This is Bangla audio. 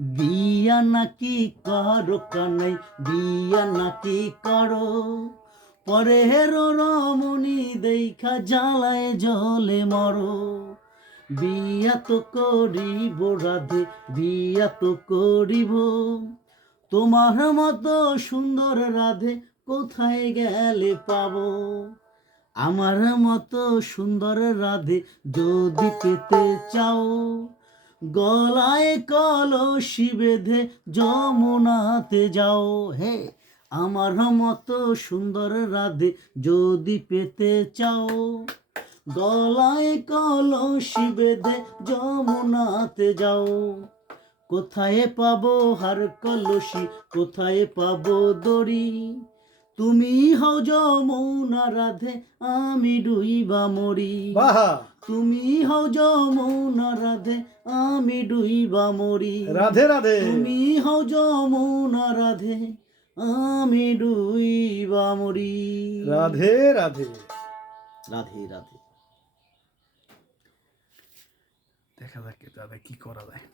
বিয়া নাকি করো কানাই, বিয়া নাকি করো, পরের রমণী দেখা জ্বালায় জলে মরো। বিয়া তো করিব রাধে, বিয়া তো করিব, তোমার মতো সুন্দর রাধে কোথায় গেলে পাবো। আমার মতো সুন্দর রাধে যদি পেতে চাও, গলায় কলসি বেঁধে যমুনাতে যাও। হে, আমার মতো সুন্দর রাধে যদি পেতে চাও, গলায় কলসি বেঁধে যমুনাতে যাও। কোথায় পাবো হার কলসি, কোথায় পাবো দড়ি, তুমি হও যমুনা রাধে, আমি ডুইবা মরি। তুমি হও যমুনা রাধে, আমি ডুইবা মরি। রাধে রাধে। তুমি হও যমুনা রাধে, আমি ডুইবা মরি। রাধে রাধে। রাধে রাধে। দেখা যাক দাদা কি করা যায়।